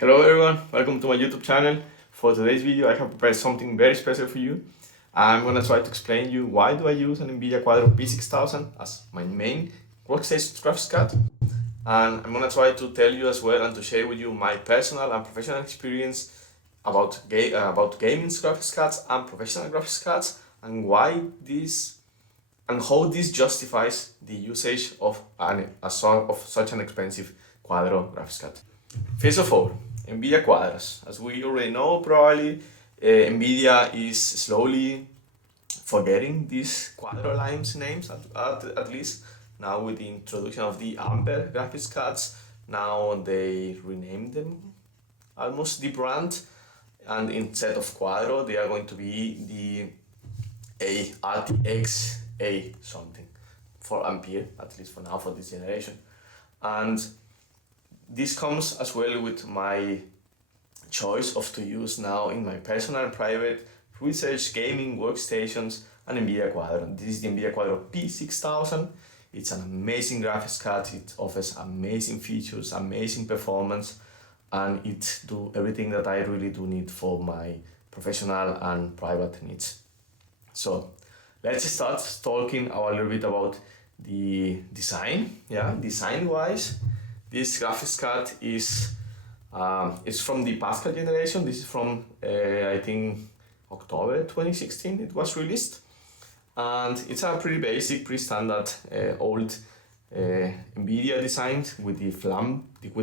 Hello everyone, welcome to my YouTube channel. For today's video I have prepared something very special for you. I'm gonna try to explain you why do I use an Nvidia Quadro P6000 as my main workstation graphics card, and I'm gonna try to tell you as well and to share with you my personal and professional experience about gaming graphics cards and professional graphics cards, and why this and how this justifies the usage of such an expensive Quadro graphics card. First of all, Nvidia Quadros. As we already know, probably Nvidia is slowly forgetting these Quadro lines names at least. Now with the introduction of the Amber graphics cards, now they renamed them almost the brand, and instead of Quadro they are going to be the RTX A something for Ampere, at least for now, for this generation. And this comes as well with my choice of to use now in my personal and private research gaming workstations an Nvidia Quadro. This is the Nvidia Quadro P6000. It's an amazing graphics card. It offers amazing features, amazing performance, and it do everything that I really do need for my professional and private needs. So let's start talking a little bit about the design. Design wise, this graphics card is from the Pascal generation. This is from I think October 2016 it was released, and it's a pretty basic, pretty standard old Nvidia design with the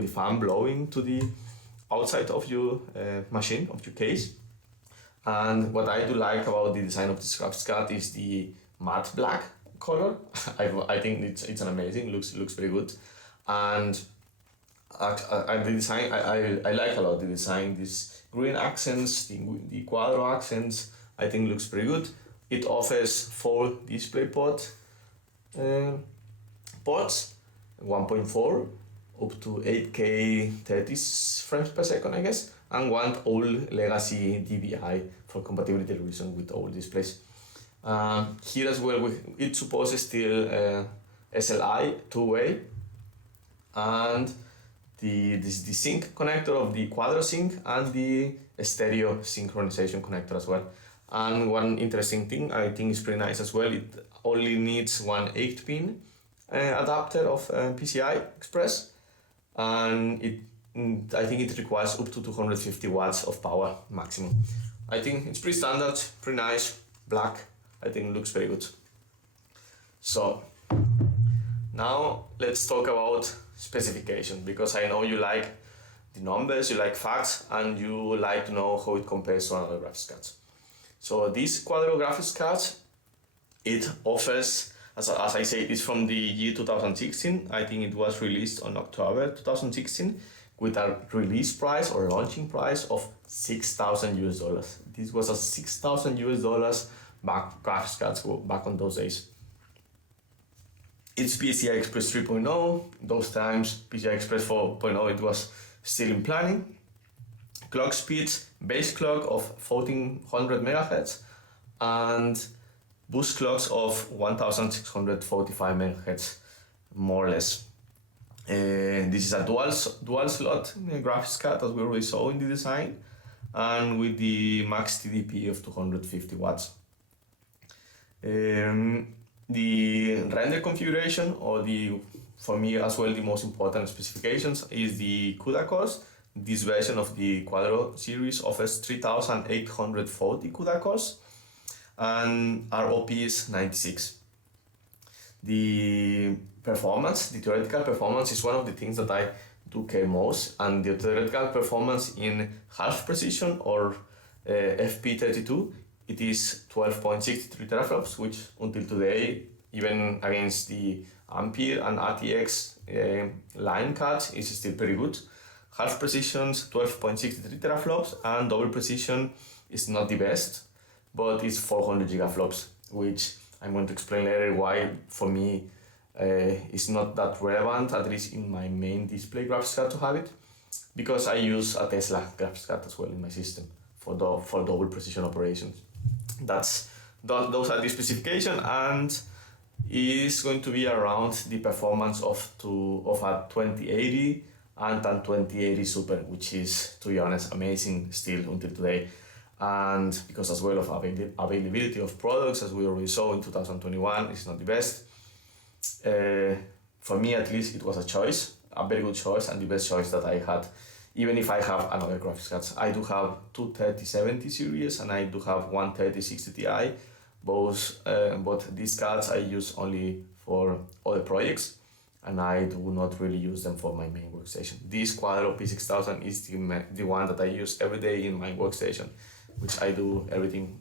fan blowing to the outside of your machine, of your case. And what I do like about the design of this graphics card is the matte black color. I think it's an amazing, looks very good. And the design, I like a lot the design. These green accents, the Quadro accents, I think looks pretty good. It offers 4 DisplayPort ports, 1.4 up to 8K 30 frames per second, I guess, and one old legacy DVI for compatibility reason with all displays. Here as well, it supposes still SLI two-way, and the sync connector of the Quadro sync and the stereo synchronization connector as well. And one interesting thing I think is pretty nice as well, it only needs one 8-pin adapter of PCI Express, and I think it requires up to 250 watts of power maximum. I think it's pretty standard, pretty nice, black. I think it looks very good. So now let's talk about specification, because I know you like the numbers, you like facts, and you like to know how it compares to other graphics cards. So this Quadro graphics card, it offers, as I say, it's from the year 2016. I think it was released on October 2016 with a release price or launching price of $6,000. This was a $6,000 graphics cards back on those days. It's PCI Express 3.0, those times PCI Express 4.0 it was still in planning. Clock speeds, base clock of 1400 MHz and boost clocks of 1645 MHz, more or less. This is a dual slot graphics card, as we already saw in the design, and with the max TDP of 250 watts. The render configuration, or for me as well, the most important specifications is the CUDA cores. This version of the Quadro series offers 3840 CUDA cores, and ROP is 96. The theoretical performance is one of the things that I do care most, and the theoretical performance in half precision or FP32, it is 12.63 teraflops, which until today, even against the Ampere and RTX line cards, is still pretty good. Half precision 12.63 teraflops, and double precision is not the best, but it's 400 gigaflops, which I'm going to explain later why for me it's not that relevant, at least in my main display graphics card, to have it, because I use a Tesla graphics card as well in my system for double precision operations. Those are the specification, and is going to be around the performance of a 2080 and then 2080 Super, which is, to be honest, amazing still until today. And because as well of availability of products, as we already saw in 2021, it's not the best. For me at least, it was a choice, a very good choice, and the best choice that I had. Even if I have another graphics cards, I do have two 3070 series and I do have one 3060 Ti. But these cards I use only for other projects, and I do not really use them for my main workstation. This Quadro P6000 is the one that I use every day in my workstation, which I do everything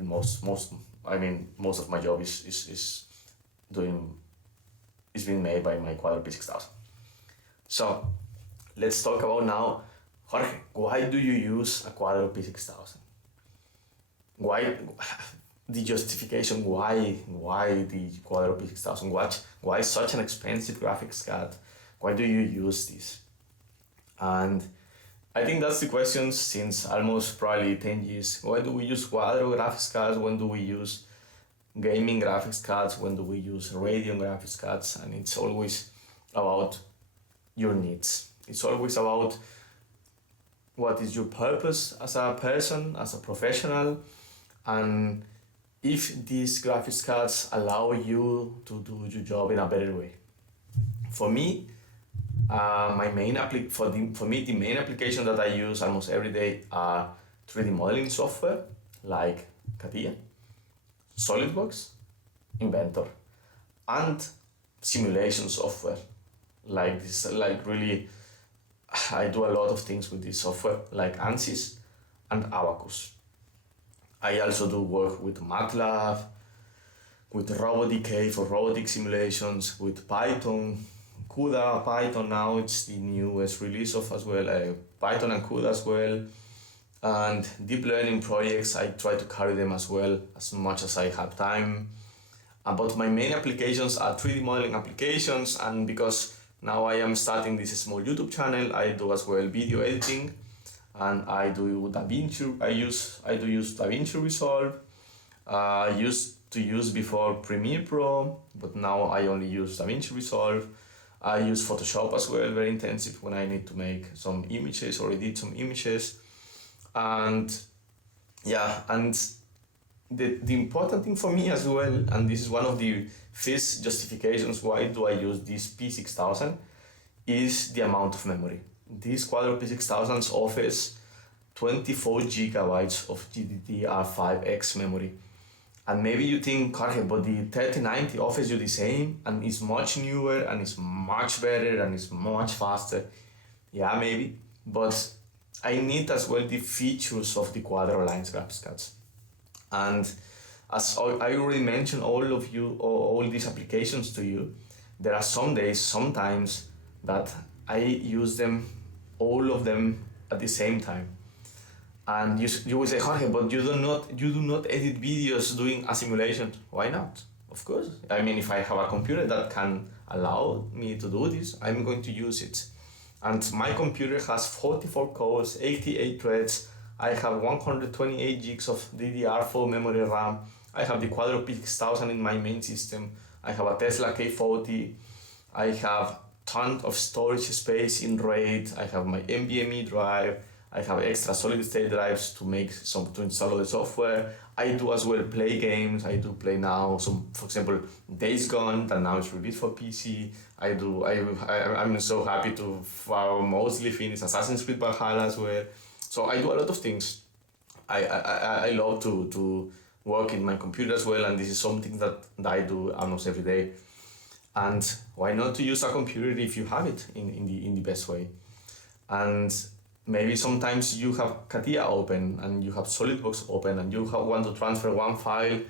most of my job is being made by my Quadro P6000. So let's talk about now, Jorge, why do you use a Quadro P6000? Why the justification, why the Quadro P6000? Why such an expensive graphics card? Why do you use this? And I think that's the question since almost probably 10 years. Why do we use Quadro graphics cards? When do we use gaming graphics cards? When do we use Radeon graphics cards? And it's always about your needs. It's always about what is your purpose as a person, as a professional, and if these graphics cards allow you to do your job in a better way. For me, the main application that I use almost every day are 3D modeling software like CATIA, SolidWorks, Inventor, and simulation software like this. I do a lot of things with this software like ANSYS and Abacus. I also do work with MATLAB, with RobotDK for robotic simulations, with Python, CUDA, Python now, it's the newest release of as well, Python and CUDA as well, and deep learning projects, I try to carry them as well as much as I have time. But my main applications are 3D modeling applications, and because now I am starting this small YouTube channel, I do as well video editing, and I do DaVinci. I do use DaVinci Resolve. I used to use before Premiere Pro, but now I only use DaVinci Resolve. I use Photoshop as well, very intensive when I need to make some images or edit some images. And yeah, and the important thing for me as well, and this is one of the first justifications why do I use this P6000, is the amount of memory. This Quadro P6000 offers 24 gigabytes of GDDR5X memory. And maybe you think, Jorge, but the 3090 offers you the same and is much newer and is much better and is much faster. Yeah, maybe, but I need as well the features of the Quadro Alliance graphics cards. And as I already mentioned all these applications to you, there are sometimes that I use them, all of them at the same time. And you will say, Jorge, but you do not edit videos doing a simulation. Why not? Of course. I mean, if I have a computer that can allow me to do this, I'm going to use it. And my computer has 44 cores, 88 threads. I have 128 gigs of DDR4 memory RAM. I have the Quadro P6000 in my main system. I have a Tesla K40. I have tons of storage space in RAID. I have my NVMe drive. I have extra solid state drives to install the software. I do as well play games. I do play now for example, Days Gone that now is released for PC. I'm so happy to mostly finish Assassin's Creed Valhalla as well. So I do a lot of things. I love to work in my computer as well, and this is something that I do almost every day. And why not to use a computer if you have it in the best way? And maybe sometimes you have CATIA open and you have SolidWorks open and you want to transfer one file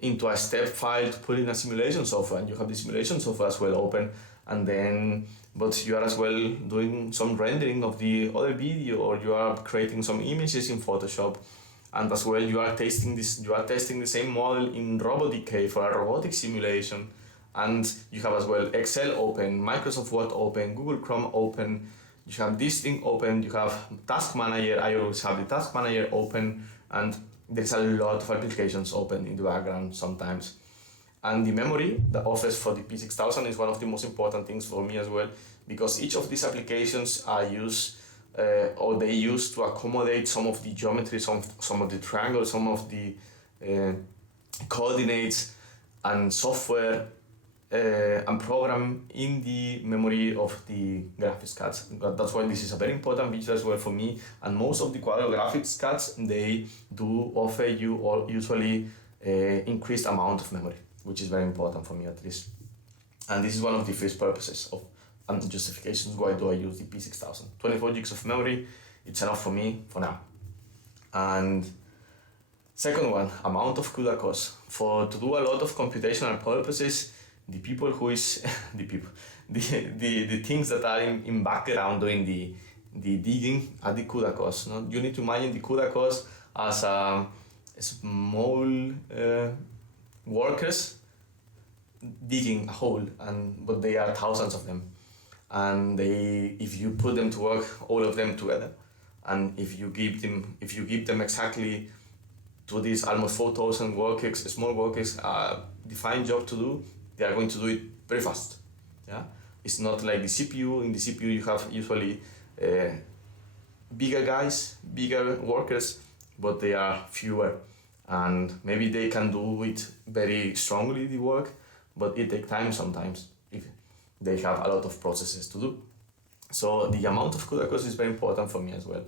into a step file to put in a simulation software, and you have the simulation software as well open, but you are as well doing some rendering of the other video, or you are creating some images in Photoshop, and as well you are testing the same model in RobotDK for a robotic simulation, and you have as well Excel open, Microsoft Word open, Google Chrome open. You have this thing open, you have Task Manager, I always have the Task Manager open, and there's a lot of applications open in the background sometimes. And the memory that offers for the P6000 is one of the most important things for me as well, because each of these applications are used or they use to accommodate some of the geometry, some of the triangles, some of the coordinates and software and program in the memory of the graphics cards. That's why this is a very important feature as well for me. And most of the Quadro graphics cards, they do offer you or usually increased amount of memory, which is very important for me at least. And this is one of the first purposes of and justifications why do I use the P6000. 24 gigs of memory, it's enough for me for now. And second one, amount of CUDA cores. To do a lot of computational purposes, the people who is the things that are in background doing the digging are the CUDA cores. No? You need to imagine the CUDA cores as small workers digging a hole, but they are thousands of them, and if you put them to work, all of them together, and if you give them exactly to these almost 4,000 workers, small workers, defined job to do, they are going to do it very fast. Yeah, it's not like the CPU. In the CPU, you have usually bigger guys, bigger workers, but they are fewer, and maybe they can do it very strongly, the work, but it takes time sometimes if they have a lot of processes to do. So the amount of CUDA cores is very important for me as well.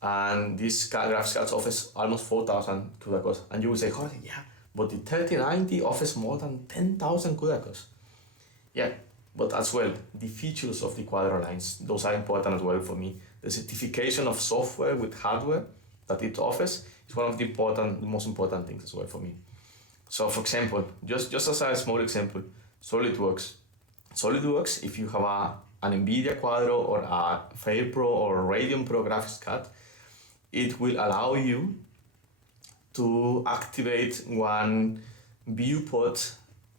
And this graphics card offers almost 4,000 CUDA cores. And you will say, Jorge, yeah, but the 3090 offers more than 10,000 CUDA cores. Yeah, but as well, the features of the Quadro lines, those are important as well for me. The certification of software with hardware that it offers is one of the most important things as well for me. So for example, just as a small example, SolidWorks. SolidWorks, if you have an Nvidia Quadro or a FairPro or a Radeon Pro graphics card, it will allow you to activate one viewport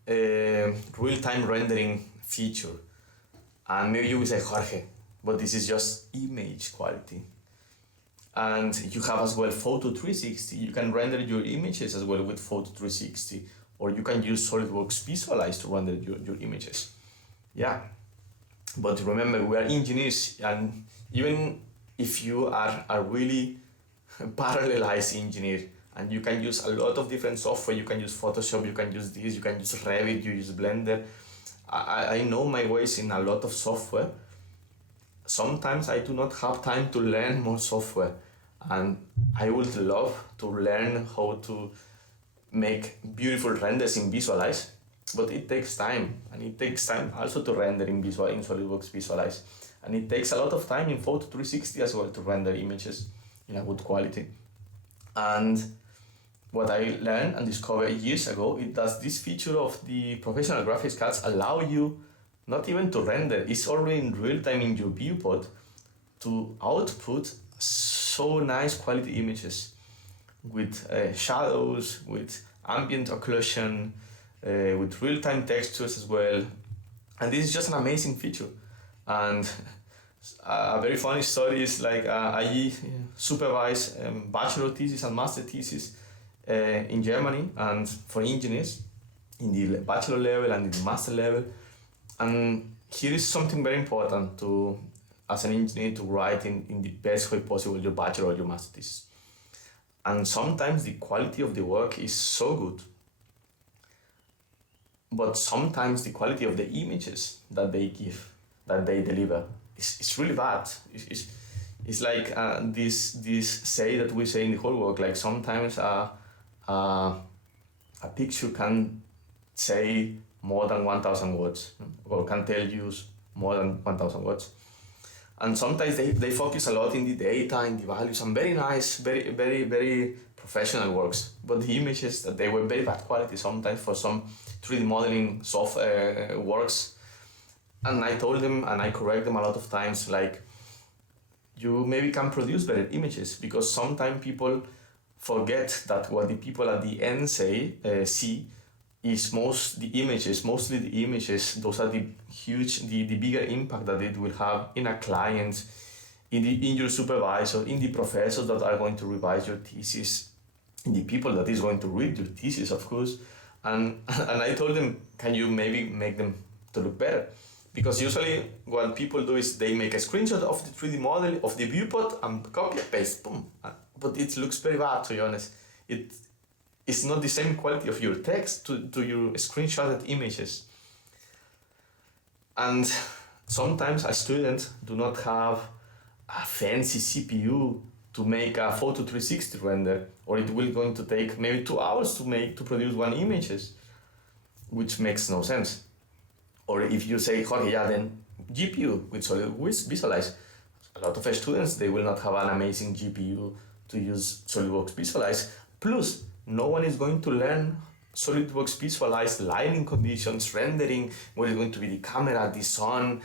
real-time rendering feature. And maybe you will say, Jorge, but this is just image quality. And you have as well Photo 360. You can render your images as well with Photo 360, or you can use SolidWorks Visualize to render your images. Yeah, but remember, we are engineers, and even if you are a really parallelized engineer, and you can use a lot of different software, you can use Photoshop, you can use this, you can use Revit, you use Blender. I know my ways in a lot of software. Sometimes I do not have time to learn more software, and I would love to learn how to make beautiful renders in Visualize, but it takes time, and it takes time also to render in SolidWorks Visualize, and it takes a lot of time in Photo 360 as well to render images in a good quality. And what I learned and discovered years ago is that this feature of the professional graphics cards allow you not even to render, it's already in real time in your viewport to output so nice quality images with shadows, with ambient occlusion, with real-time textures as well. And this is just an amazing feature. And a very funny story is like I supervise bachelor thesis and master thesis in Germany, and for engineers in the bachelor level and in the master level. And here is something very important to, as an engineer, to write in the best way possible your bachelor or your master thesis. And sometimes the quality of the work is so good, but sometimes the quality of the images that they deliver is really bad. It's like this say that we say in the whole work, like sometimes a picture can say more than 1,000 words, or can tell you more than 1,000 words. And sometimes they focus a lot in the data, in the values, and very nice, very, very, very professional works. But the images, they were very bad quality sometimes for some 3D modeling software works. And I told them, and I correct them a lot of times, like, you maybe can produce better images, because sometimes people forget that what the people at the end see is mostly the images. Those are the bigger impact that it will have in a client, in your supervisor, in the professors that are going to revise your thesis, in the people that is going to read your thesis, of course. And I told them, can you maybe make them to look better? Because usually what people do is they make a screenshot of the 3D model of the viewport and copy and paste, boom. But it looks very bad, to be honest. It's not the same quality of your text to your screenshotted images. And sometimes a student do not have a fancy CPU to make a photo 360 render, or it will going to take maybe 2 hours to produce one images, which makes no sense. Or if you say, Jorge, yeah, then GPU with SolidWorks Visualize. A lot of students, they will not have an amazing GPU to use SolidWorks Visualize. Plus, no one is going to learn SolidWorks Visualize lighting conditions, rendering, what is going to be the camera, the sun.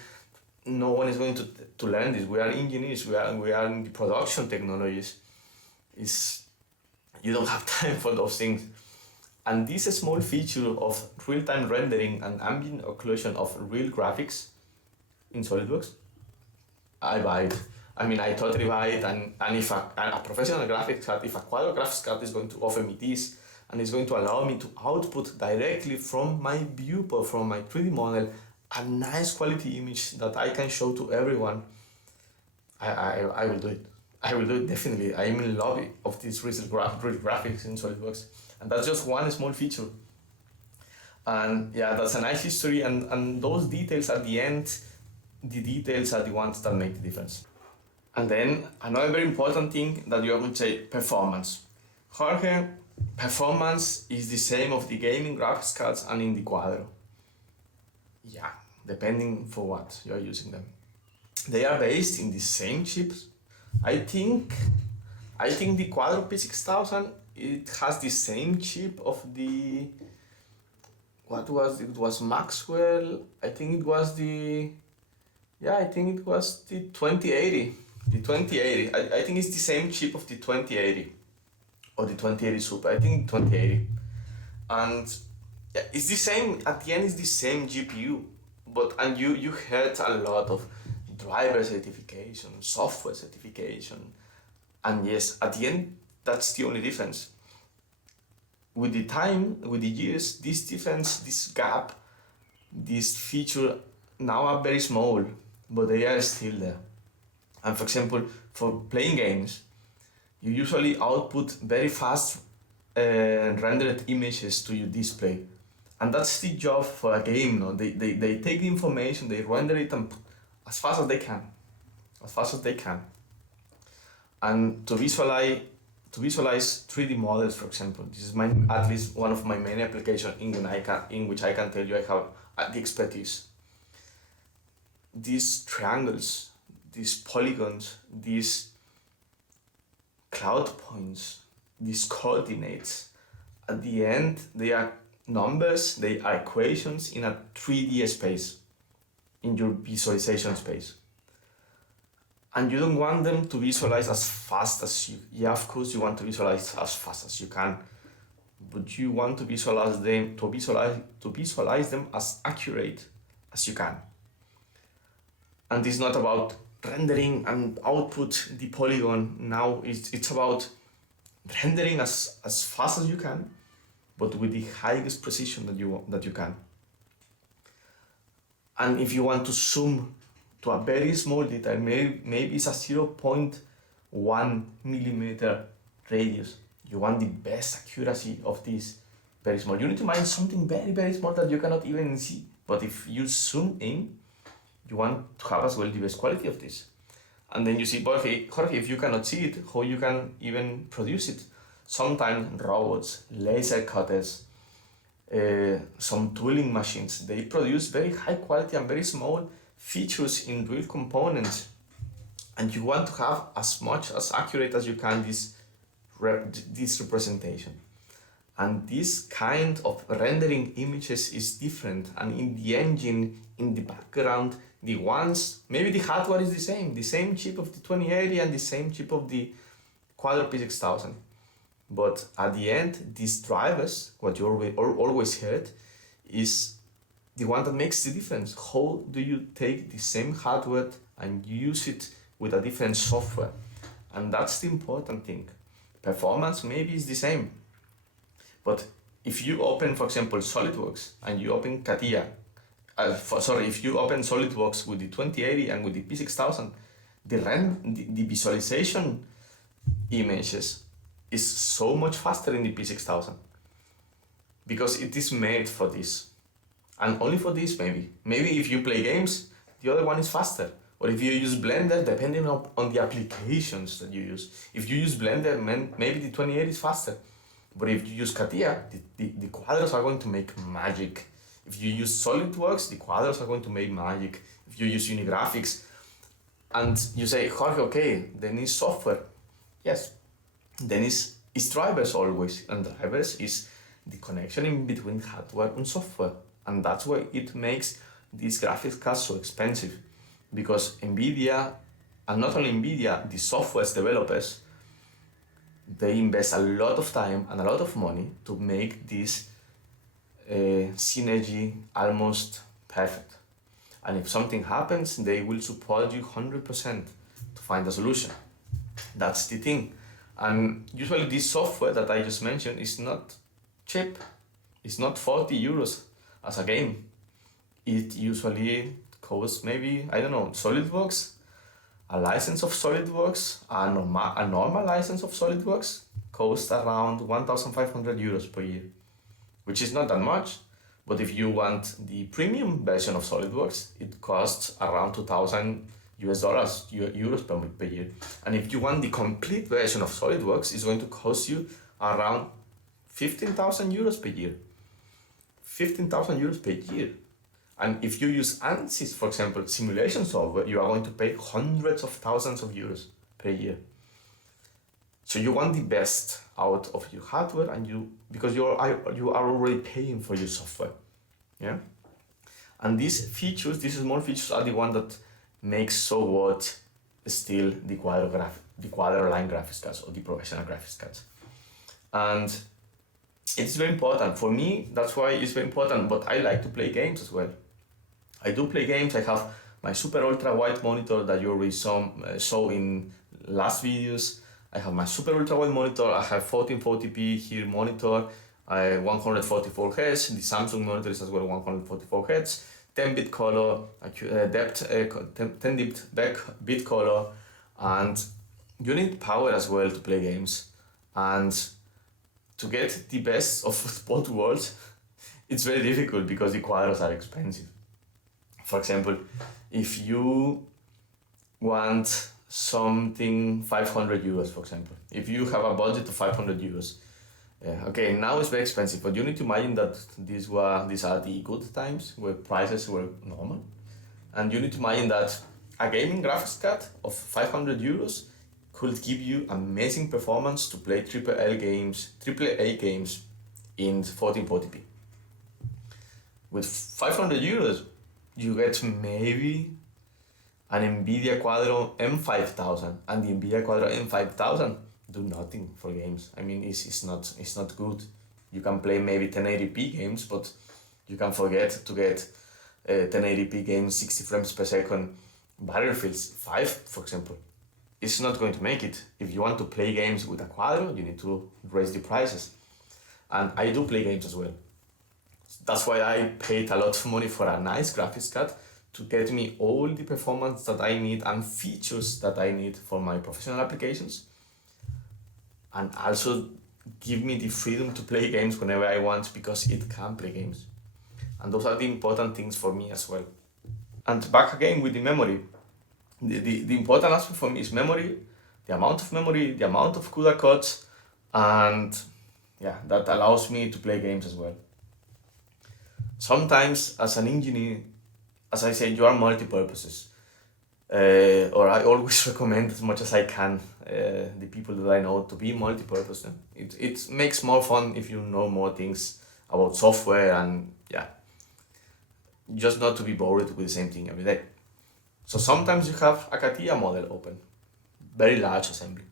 No one is going to learn this. We are engineers, we are in the production technologies. You don't have time for those things. And this small feature of real-time rendering and ambient occlusion of real graphics in SolidWorks, I buy it. I mean, I totally buy it. And if a professional graphics card, if a Quadro graphics card is going to offer me this, and it's going to allow me to output directly from my viewport, from my 3D model, a nice quality image that I can show to everyone, I will do it. I will do it definitely. I am in love of this real graphics in SolidWorks. And that's just one small feature. And yeah, that's a nice history, and those details at the end, the details are the ones that make the difference. And then another very important thing that you are going to say, performance. Jorge, performance is the same of the gaming graphics cards and in the Quadro. Yeah, depending for what you are using them. They are based in the same chips. I think the Quadro P6000, it has the same chip of the, it was Maxwell. I think it was the 2080. The 2080. I think it's the same chip of the 2080 or the 2080 Super. I think 2080. And yeah, it's the same, at the end it's the same GPU, and you heard a lot of driver certification, software certification, and yes, at the end, that's the only difference. With the time, with the years, this difference, this gap, this feature now are very small, but they are still there. And for example, for playing games, you usually output very fast rendered images to your display. And that's the job for a game, no? They take the information, they render it as fast as they can. And to visualize 3D models, for example, this is at least one of my main applications in which I can tell you I have the expertise. These triangles, these polygons, these cloud points, these coordinates, at the end they are numbers, they are equations in a 3D space, in your visualization space. And you don't want them to visualize as fast as you, yeah, of course you want to visualize as fast as you can, but you want to visualize them as accurate as you can. And it's not about rendering and output the polygon now, it's about rendering as fast as you can, but with the highest precision that you can. And if you want to zoom to a very small detail, maybe it's a 0.1 millimeter radius. You want the best accuracy of this very small. You need to mind something very, very small that you cannot even see. But if you zoom in, you want to have as well the best quality of this. And then you see, Jorge, if you cannot see it, how you can even produce it? Sometimes robots, laser cutters, some tooling machines, they produce very high quality and very small features in real components, and you want to have as much as accurate as you can this representation. And this kind of rendering images is different, and in the engine, in the background, the ones, maybe the hardware is the same chip of the 2080 and the same chip of the Quadro P6000. But at the end, these drivers, what you always heard, is the one that makes the difference. How do you take the same hardware and use it with a different software? And that's the important thing. Performance maybe is the same, but if you open, for example, SolidWorks and you open CATIA if you open SolidWorks with the 2080 and with the P6000, the visualization images is so much faster in the P6000 because it is made for this, and only for this. Maybe if you play games, the other one is faster. Or if you use Blender, depending on the applications that you use. If you use Blender, maybe the 2080 is faster. But if you use CATIA, the Quadros are going to make magic. If you use SolidWorks, the Quadros are going to make magic. If you use Unigraphics, and you say, Jorge, okay, then is software. Yes, then is drivers always. And drivers is the connection in between hardware and software. And that's why it makes these graphics cards so expensive. Because Nvidia, and not only Nvidia, the software developers, they invest a lot of time and a lot of money to make this synergy almost perfect. And if something happens, they will support you 100% to find a solution. That's the thing. And usually this software that I just mentioned is not cheap. It's not 40 euros as a game. It usually costs maybe, I don't know, SolidWorks, a license of SolidWorks, a normal license of SolidWorks costs around 1,500 euros per year, which is not that much. But if you want the premium version of SolidWorks, it costs around 2,000 euros per year. And if you want the complete version of SolidWorks, it's going to cost you around 15,000 euros per year. 15,000 euros per year. And if you use ANSYS, for example, simulation software, you are going to pay hundreds of thousands of euros per year. So you want the best out of your hardware, and because you are already paying for your software, yeah. And these small features, are the one that makes so worth still the Quadro line graphics cards or the professional graphics cards. And it's very important for me. That's why it's very important. But I like to play games as well. I do play games. I have my super ultra wide monitor that you already saw in last videos. I have my super ultra wide monitor. I have 1440p here monitor, 144 Hz. The Samsung monitor is as well 144 Hz, 10-bit color, 10-bit color, and you need power as well to play games. And to get the best of both worlds, it's very difficult because the Quadros are expensive. For example, if you want something 500 euros, for example, if you have a budget of 500 euros, okay, now it's very expensive, but you need to imagine that these are the good times where prices were normal. And you need to imagine that a gaming graphics card of 500 euros could give you amazing performance to play AAA games in 1440p. With 500 euros, you get maybe an Nvidia Quadro M5000, and the Nvidia Quadro M5000 do nothing for games. I mean, it's not good. You can play maybe 1080p games, but you can forget to get 1080p games, 60 frames per second. Battlefield 5, for example, it's not going to make it. If you want to play games with a Quadro, you need to raise the prices. And I do play games as well. That's why I paid a lot of money for a nice graphics card to get me all the performance that I need and features that I need for my professional applications. And also give me the freedom to play games whenever I want, because it can play games. And those are the important things for me as well. And back again with the memory. The important aspect for me is memory, the amount of CUDA codes, and yeah, that allows me to play games as well. Sometimes as an engineer, as I said, you are multi-purposes. Or I always recommend as much as I can the people that I know to be multi-purpose. It makes more fun if you know more things about software, and yeah, just not to be bored with the same thing every day. So sometimes you have a CATIA model open, very large assembly,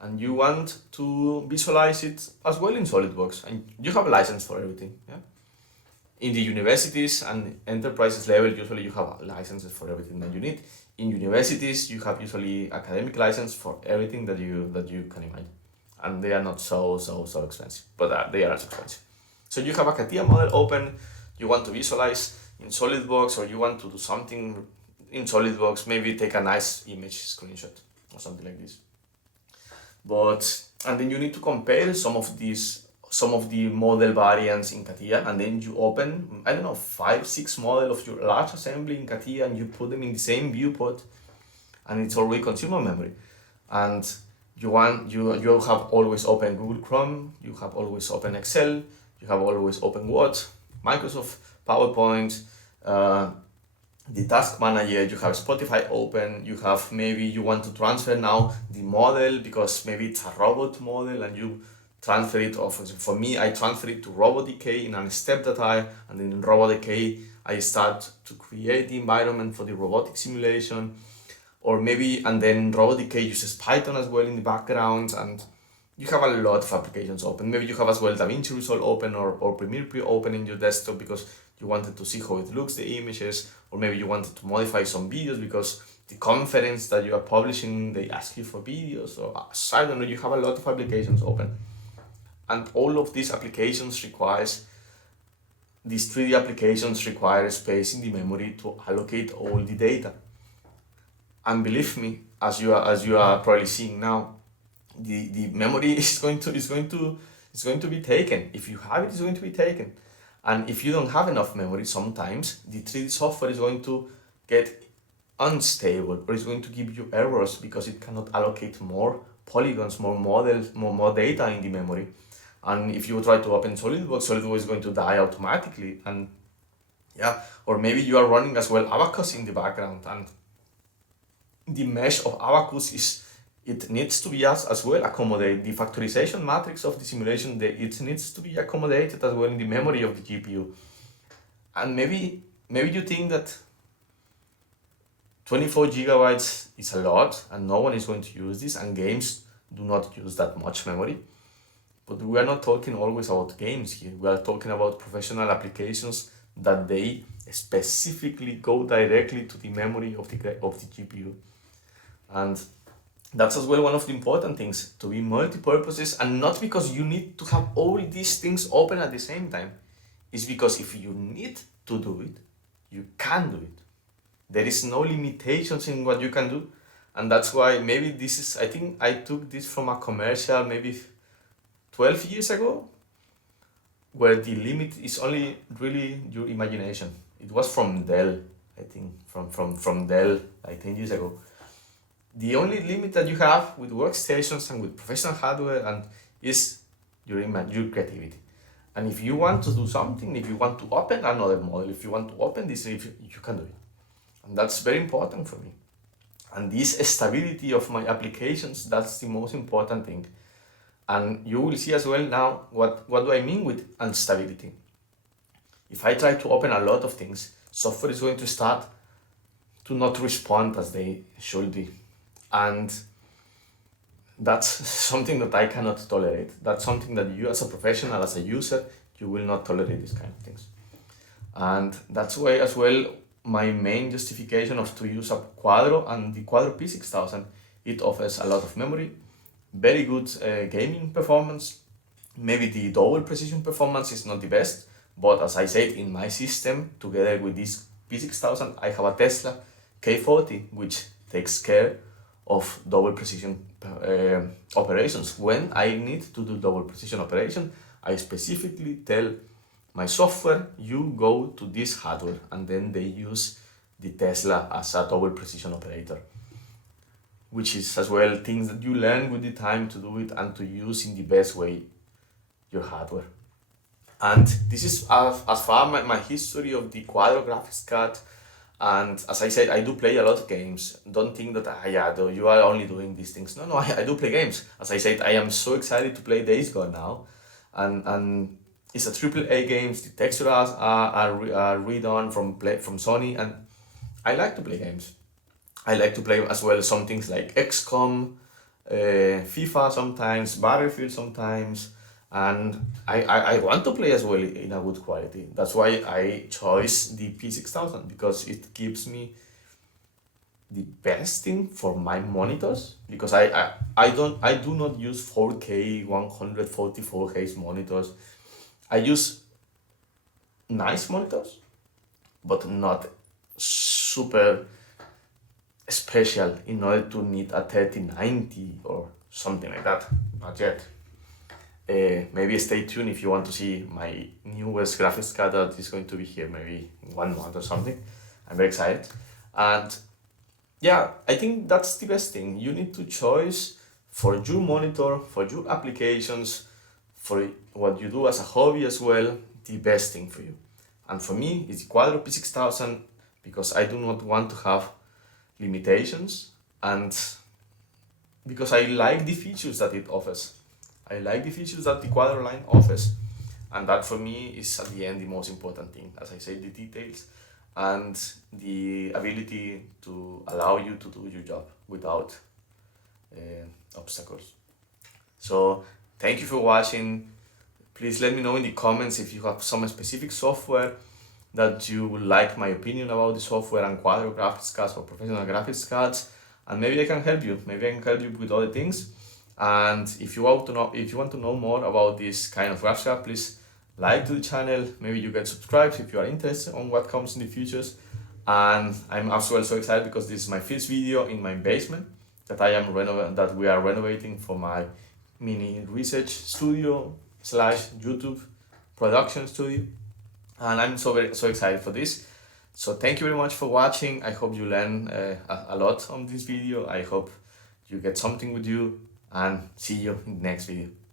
and you want to visualize it as well in SolidWorks, and you have a license for everything. Yeah. In the universities and enterprises level, usually you have licenses for everything that you need. In universities, you have usually academic license for everything that you can imagine, and they are not so expensive, but they are expensive. So you have a CATIA model open. You want to visualize in SolidWorks, or you want to do something in SolidWorks, maybe take a nice image screenshot or something like this. And then you need to compare some of the model variants in CATIA, and then you open, I don't know, 5-6 model of your large assembly in CATIA, and you put them in the same viewport, and it's already consumer memory. And you have always open Google Chrome, you have always open Excel, you have always open Word, Microsoft PowerPoint, the task manager, you have Spotify open, you have, maybe you want to transfer now the model because maybe it's a robot model, and you transfer it off. For me, I transfer it to RobotDK in a step data, and then in RobotDK I start to create the environment for the robotic simulation. Or maybe, and then RobotDK uses Python as well in the background, and you have a lot of applications open. Maybe you have as well DaVinci Resolve open, or Premiere Pro open in your desktop because you wanted to see how it looks, the images, or maybe you wanted to modify some videos because the conference that you are publishing, they ask you for videos, or I don't know, you have a lot of applications open. And all of these applications these 3D applications require space in the memory to allocate all the data. And believe me, as you are probably seeing now, the memory is going to be taken. If you have it, it's going to be taken. And if you don't have enough memory, sometimes the 3D software is going to get unstable, or it's going to give you errors because it cannot allocate more polygons, more models, more data in the memory. And if you try to open SolidWorks is going to die automatically. And yeah, or maybe you are running as well Abacus in the background, and the mesh of Abacus it needs to be as well accommodated. The factorization matrix of the simulation, it needs to be accommodated as well in the memory of the GPU. And maybe you think that 24 gigabytes is a lot and no one is going to use this, and games do not use that much memory. But we are not talking always about games here. We are talking about professional applications that they specifically go directly to the memory of the GPU. And that's as well one of the important things, to be multi-purposes, and not because you need to have all these things open at the same time. It's because if you need to do it, you can do it. There is no limitations in what you can do. And that's why maybe I think I took this from a commercial maybe 12 years ago, where the limit is only really your imagination. It was from Dell, I think, from Dell like 10 years ago. The only limit that you have with workstations and with professional hardware is your creativity. And if you want to do something, if you want to open another model, if you want to open this, you can do it. And that's very important for me. And this stability of my applications, that's the most important thing. And you will see as well now what do I mean with instability. If I try to open a lot of things, software is going to start to not respond as they should be. And that's something that I cannot tolerate. That's something that you as a professional, as a user, you will not tolerate these kind of things. And that's why as well my main justification of to use a Quadro and the Quadro P6000, it offers a lot of memory, very good gaming performance. Maybe the double precision performance is not the best, but as I said, in my system, together with this P6000, I have a Tesla K40, which takes care of double precision operations. When I need to do double precision operation, I specifically tell my software, you go to this hardware, and then they use the Tesla as a double precision operator, which is as well things that you learn with the time to do it and to use in the best way your hardware. And this is as far my history of the Quadro graphics card. And as I said, I do play a lot of games. Don't think that you are only doing these things. No, I do play games. As I said, I am so excited to play Days Gone now, and it's a AAA games. The textures are redone from Sony, and I like to play games. I like to play as well some things like XCOM, FIFA sometimes, Battlefield sometimes, and I want to play as well in a good quality. That's why I chose the P6000, because it gives me the best thing for my monitors, because I do not use 4K 144Hz monitors. I use nice monitors, but not super special in order to need a 3090 or something like that. Not yet. Maybe stay tuned if you want to see my newest graphics card that is going to be here maybe in 1 month or something. I'm very excited. And yeah, I think that's the best thing. You need to choose for your monitor, for your applications, for what you do as a hobby as well, the best thing for you. And for me, it's the Quadro P6000 because I do not want to have limitations and because I like the features that it offers. I like the features that the Quadro line offers. And that for me is at the end the most important thing. As I said, the details and the ability to allow you to do your job without obstacles. So thank you for watching. Please let me know in the comments if you have some specific software that you would like my opinion about the software and Quadro graphics cards or professional graphics cards, and maybe I can help you. Maybe I can help you with other things. And if you want to know more about this kind of graphics card, please like to the channel. Maybe you get subscribed if you are interested on what comes in the futures. And I'm as well so excited because this is my first video in my basement that we are renovating for my mini research studio / YouTube production studio. And I'm so excited for this. So thank you very much for watching. I hope you learn a lot on this video. I hope you get something with you, and see you in the next video.